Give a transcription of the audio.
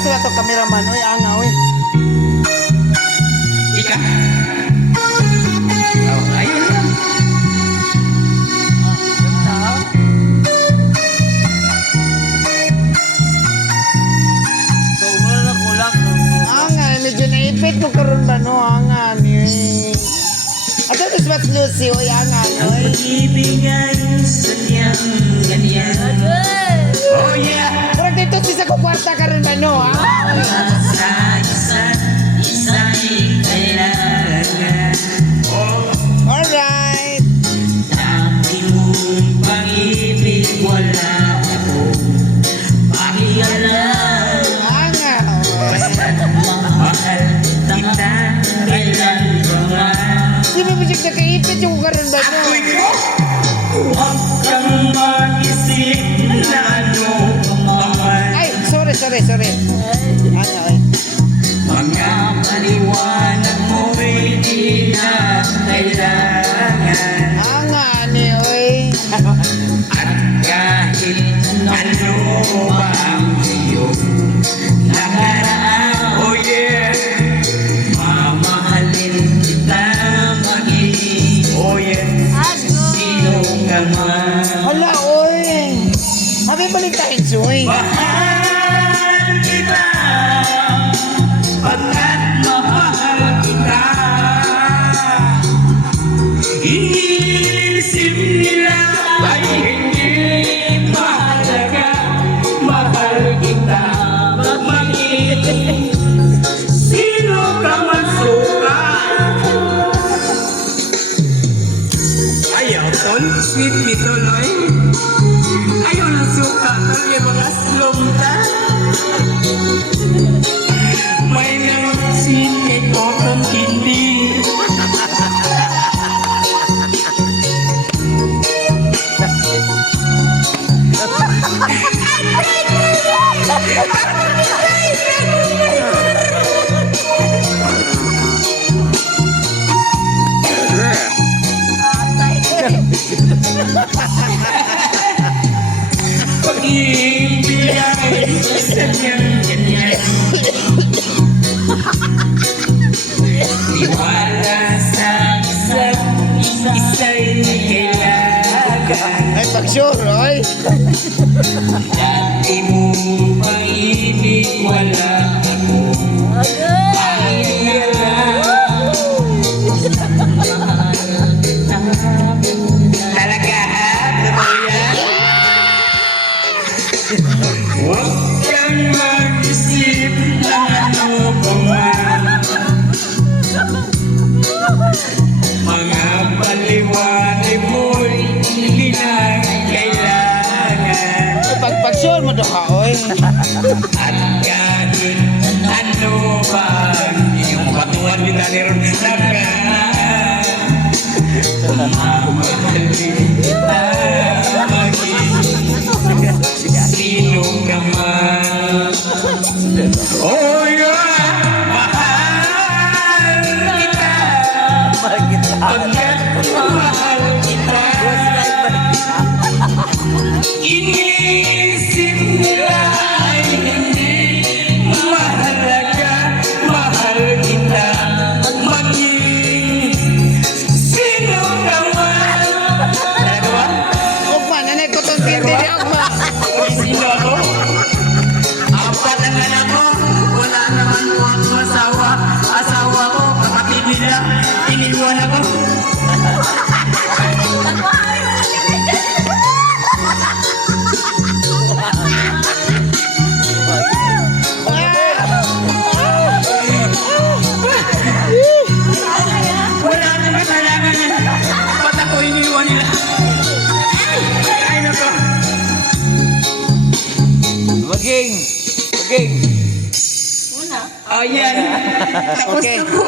sa ato cameraman, oy, anga, oy. Ika? Oh, ayun lang. Anga, medyo naipit mo karon ba no, anga, ni. Ato to sa Lucy, oy, anga, oy. Pag-ibigay sa niyang ganyan. Oh yeah! Pero dito sa kwarta karon ba no, ha? Sa isa't isa'y kailangan. Oh, Alright. dami mong pag-ibig, wala akong pakialam. Anga, oy. Basta't mahal kita, kailan ba nga? Di ba bisig nakaipit yung karon ba no? Ako'y huwag kang mag-isip na ano man. Ay, sorry. Anga, oy. Mga paliwanag mo'y di na kailangan. Anga, ni, oy. At kahit ano pa ang iyong nakaraan, oh yeah, mamahalin kita maging, oh yeah, sino ka man. Hala, oy. Happy Valentine's, oy. Mahal kita, pagkat mahal kita. Iniisip nila ay hindi mahalaga. Mahal kita, maging sino ka man suka. Ayaw tol, sweet me tuloy. Ayaw ng suka, tol, yung mga slumta. May nangsin kay Cotton Candy. Pag-ibigay sa niyang ganyan. Tiwala sa isa't isa'y kailangan. Ay, pag-sure, oy. Dati mong pag-ibig, wala akong pakialam. Talaga, ha? Totoo yan? Huwag kang mag-isip na ano pa man. Mga paliwanag mo'y hindi na kailangan. Pag-sure mo do ka, oy. At kahit ano ba yung patuan nila ni Ron mamahalin kita maging sino ka man. Oh yeah, mahal kita, pagkat mahal kita. Iniisip nila ay hindi mahalaga. Mahal kita, maging sino ka man. Talaga ba? Ugma, nanay ko tong tindi ni Ugma. Sino ako? Apat ang anak ko. Wala naman po akong asawa. Asawa ko, kapatid nila. Iniwan ako. Wala naman kailangan yan. Ba't ako iniwan nila? Ay, nako. Maging. Ayan. Tapos Okay. na po.